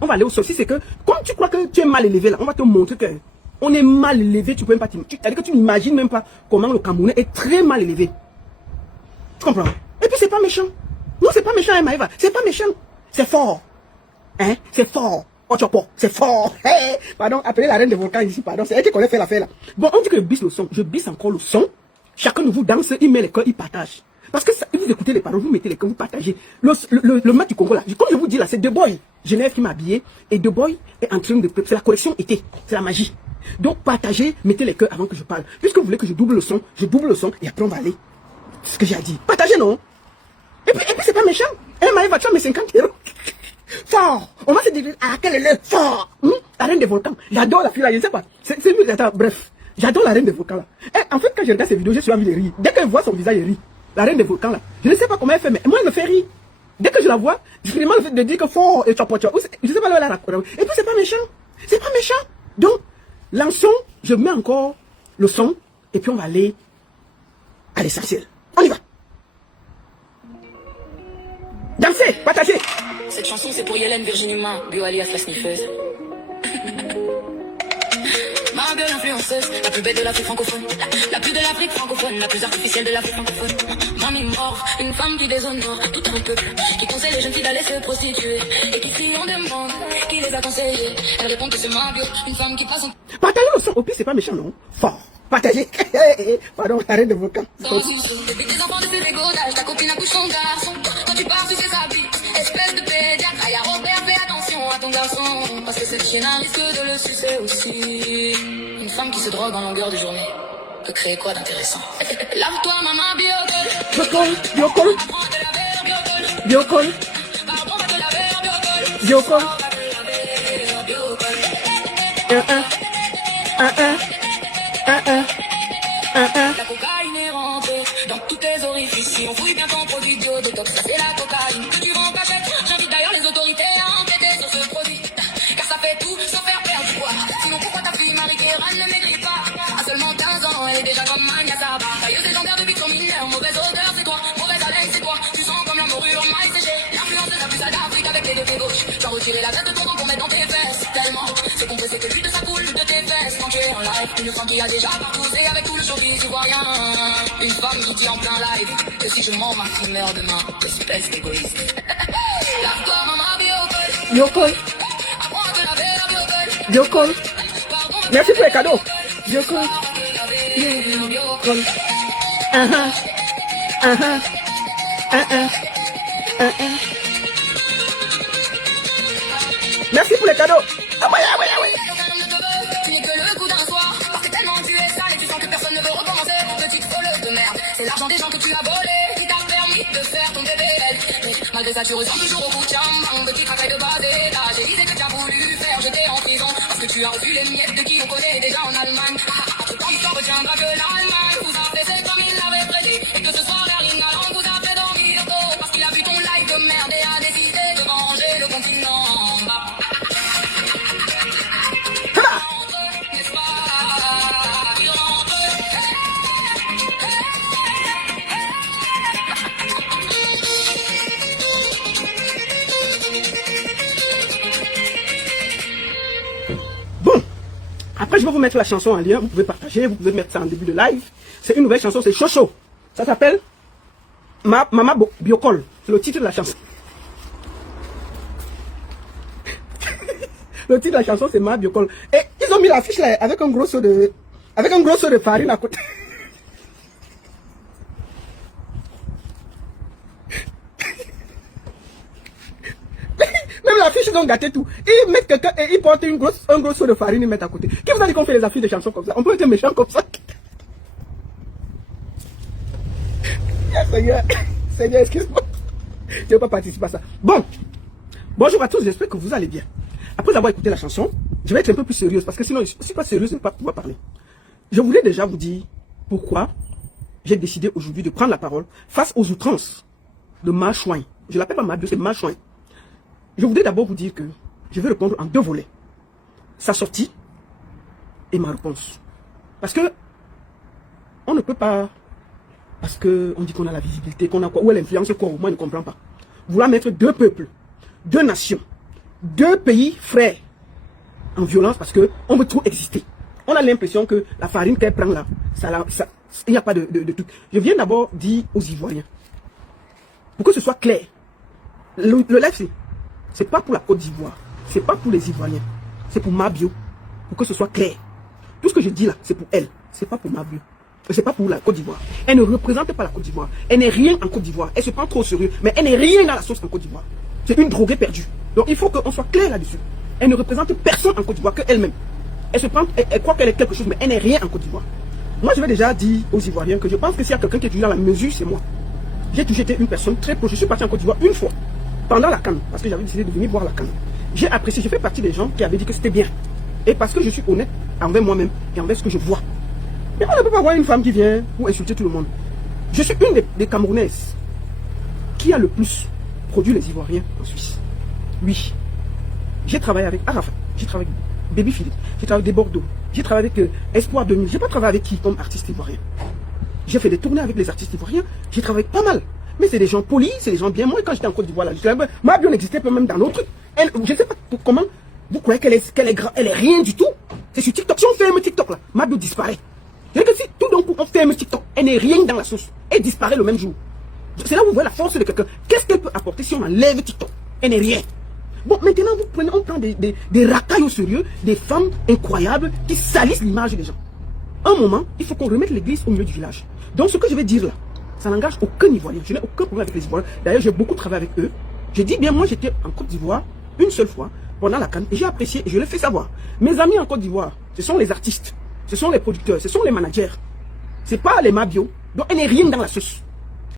On va aller au sol. Si c'est que, comme tu crois que tu es mal élevé là, on va te montrer que on est mal élevé, tu peux même pas c'est-à-dire que tu n'imagines même pas comment le Camerounais est très mal élevé. Tu comprends? Et puis c'est pas méchant. Non, c'est pas méchant, Maëva. C'est pas méchant. C'est fort. Hein? C'est fort. C'est fort. Hey, pardon, appelez la reine des volcans ici, pardon. C'est elle qui connaît faire l'affaire là. Bon, on dit que je bisse le son. Je bisse encore le son. Chacun de vous danse, il met les cœurs, il partage. Parce que ça, vous écoutez les paroles, vous mettez les cœurs, vous partagez. Le match du Congo là, comme je vous dis là, c'est De Boy Genève qui m'a habillé. Et De Boy est en train de... C'est la collection été. C'est la magie. Donc partagez, mettez les cœurs avant que je parle. Puisque vous voulez que je double le son, je double le son et après on va aller. C'est ce que j'ai à dire. Partagez, non? Et puis c'est pas méchant. Eh, Maëva, tu as mes 50 €. Fort. On va se dire, ah, quel est le fort? La reine des volcans. J'adore la fille là, je ne sais pas. C'est une... Attends, bref. J'adore la reine des volcans là. Et en fait, quand je regarde ces vidéos, je suis envie de rire. Dès qu'elle voit son visage, elle rit. La reine des volcans là. Je ne sais pas comment elle fait, mais moi, elle me fait rire. Dès que je la vois, vraiment le fait de dire que fort et tchapo. Je ne sais pas là, elle a la couleur. Et puis, c'est pas méchant. C'est pas méchant. Donc, lançons, je mets encore le son, et puis on va aller à l'essentiel. On y va. Dansez, partagez. Cette chanson c'est pour Yélène Virginie Ma, bio alias la sniffeuse. Ma bio l'influenceuse, la plus belle de l'Afrique francophone. La plus de l'Afrique francophone, la plus artificielle de l'Afrique francophone. Mamie mort, une femme qui déshonore tout un peuple, qui conseille les jeunes filles d'aller se prostituer, et qui crie on demande, qui les a conseillés. Elle répond que c'est ma bio, une femme qui passe son... Partagez le son, au pire c'est pas méchant non. Fort. Partagez. Pardon, arrête de volcan. Depuis tes enfants de bébé godage, ta copine accouche son garçon. Quand tu pars, tu sais sa vie. Espèce de pédiatre, aïe à Robert, fais attention à ton garçon. Parce que cette chienne risque de le sucer aussi. Une femme qui se drogue en longueur de journée peut créer quoi d'intéressant? Lave-toi, maman, biocol. Biocol. Apprends à te laver en biocol. Biocol. Pardon, va te laver en biocol. Biocol. Va te laver en biocol. La cocaïne est rentrée dans tous tes orifices. Si on fouille bien ton produit bio-détox, ça c'est la cocaïne que tu vends en cachette. J'invite d'ailleurs les autorités à enquêter sur ce produit, car ça fait tout sans faire perdre du poids. Sinon pourquoi ta fille Marie-Kéran ne maigrit pas? À seulement 15 ans, elle est déjà comme Mania Saba. Tailleuse légendaire de biton mineur, mauvaise odeur c'est quoi? Mauvaise haleine c'est quoi? Tu sens comme la morue en maille séchée. L'influence de la puce à d'Afrique avec les deux pieds gauches. Tu as retiré la tête de ton ventre pour mettre dans tes fesses. Tellement c'est compressé que l'huile de sa coule de tes fesses. Quand tu es en live, une femme qui a déjà partout et avec tout le showbiz tu vois rien. Une femme qui dit en plein live que si je mens ma fille meurt demain. Espèce d'égoïste. Lave-toi maman biocol. Biocol. Apprends à te laver en biocol. Biocol. Pardon, Merci pour les cadeaux. Biocol. biocol. Merci pour les cadeaux. Ah ouais. Tu n'es que le coup d'un soir. Parce que tellement tu es sale et tu sens que personne ne veut recommencer. Petite folle de merde. C'est l'argent des gens que tu as volé qui t'a permis de faire ton bébé. Mais malgré ça tu ressens toujours au bout de un petit travail de bas étage. J'ai dit que tu as voulu faire jeter en prison parce que tu as reçu les miettes de qui on connaît déjà en Allemagne. Tant que t'en retiendras que l'Allemagne vous a fait c'est comme il l'avait prêté. Et que ce soir Erling Haaland vous a fait dormir tôt parce qu'il a vu ton live de merde et a décidé de venger le continent en bas. Bon, après je vais vous mettre la chanson en lien, vous pouvez partager, vous pouvez mettre ça en début de live. C'est une nouvelle chanson, c'est Chocho. Ça s'appelle Mama Biocol, c'est le titre de la chanson. Le titre de la chanson c'est Mama Biocol. Et ils ont mis l'affiche là avec un gros seau de farine à côté. Même l'affiche, ils ont gâté tout. Ils mettent quelqu'un et ils portent un gros seau de farine, ils mettent à côté. Qui vous a dit qu'on fait les affiches de chansons comme ça? On peut être méchant comme ça. Seigneur, excuse-moi. Je ne veux pas participer à ça. Bon, bonjour à tous, j'espère que vous allez bien. Après avoir écouté la chanson, je vais être un peu plus sérieuse parce que sinon, je ne suis pas sérieuse, je ne vais pas pouvoir parler. Je voulais déjà vous dire pourquoi j'ai décidé aujourd'hui de prendre la parole face aux outrances de Ma Chouin. Je ne l'appelle pas Ma Bio, c'est Ma Chouin. Je voudrais d'abord vous dire que je vais répondre en deux volets. Sa sortie et ma réponse. Parce que on ne peut pas, parce qu'on dit qu'on a la visibilité, qu'on a quoi, ou l'influence, quoi, moi je ne comprends pas. Vouloir mettre deux peuples, deux nations, deux pays frères en violence parce qu'on veut trop exister. On a l'impression que la farine qu'elle prend là, il n'y a pas de truc. Je viens d'abord dire aux Ivoiriens, pour que ce soit clair, le live, c'est pas pour la Côte d'Ivoire, c'est pas pour les Ivoiriens, c'est pour Mabio, pour que ce soit clair. Tout ce que je dis là, c'est pour elle, c'est pas pour Mabio. C'est pas pour la Côte d'Ivoire. Elle ne représente pas la Côte d'Ivoire. Elle n'est rien en Côte d'Ivoire. Elle se prend trop au sérieux, mais elle n'est rien dans la sauce en Côte d'Ivoire. C'est une droguée perdue. Donc il faut qu'on soit clair là-dessus. Elle ne représente personne en Côte d'Ivoire qu'elle-même. Elle se prend, elle croit qu'elle est quelque chose, mais elle n'est rien en Côte d'Ivoire. Moi, je vais déjà dire aux Ivoiriens que je pense que s'il y a quelqu'un qui est toujours dans la mesure, c'est moi. J'ai toujours été une personne très proche. Je suis parti en Côte d'Ivoire une fois, pendant la CAN, parce que j'avais décidé de venir voir la CAN. J'ai apprécié, j'ai fait partie des gens qui avaient dit que c'était bien. Et parce que je suis honnête envers moi-même et envers ce que je vois. Mais on ne peut pas voir une femme qui vient pour insulter tout le monde. Je suis une des Camerounaises qui a le plus produit les Ivoiriens en Suisse. Oui. J'ai travaillé avec Arafat, j'ai travaillé avec Baby Philippe, j'ai travaillé avec des Bordeaux, j'ai travaillé avec Espoir 2000. J'ai pas travaillé avec qui comme artiste ivoirien. J'ai fait des tournées avec les artistes ivoiriens, j'ai travaillé avec pas mal. Mais c'est des gens polis, c'est des gens bien. Moi, quand j'étais en Côte d'Ivoire, ma bio n'existait pas même dans notre truc. Je ne sais pas comment vous croyez qu'elle est rien du tout. C'est sur TikTok. Si on ferme TikTok là, ma bio disparaît. C'est que si tout d'un coup on ferme TikTok, elle n'est rien dans la sauce. Elle disparaît le même jour. C'est là où vous voyez la force de quelqu'un. Qu'est-ce qu'elle peut apporter si on enlève TikTok? Elle n'est rien. Bon, maintenant on prend des racailles au sérieux, des femmes incroyables qui salissent l'image des gens. Un moment, il faut qu'on remette l'église au milieu du village. Donc ce que je vais dire là, ça n'engage aucun Ivoirien. Je n'ai aucun problème avec les Ivoiriens. D'ailleurs, j'ai beaucoup travaillé avec eux. Je dis bien, moi j'étais en Côte d'Ivoire une seule fois pendant la CAN et j'ai apprécié et je l'ai fait savoir. Mes amis en Côte d'Ivoire, ce sont les artistes, ce sont les producteurs, ce sont les managers. C'est pas les Mabio. Donc elle n'est rien dans la sauce.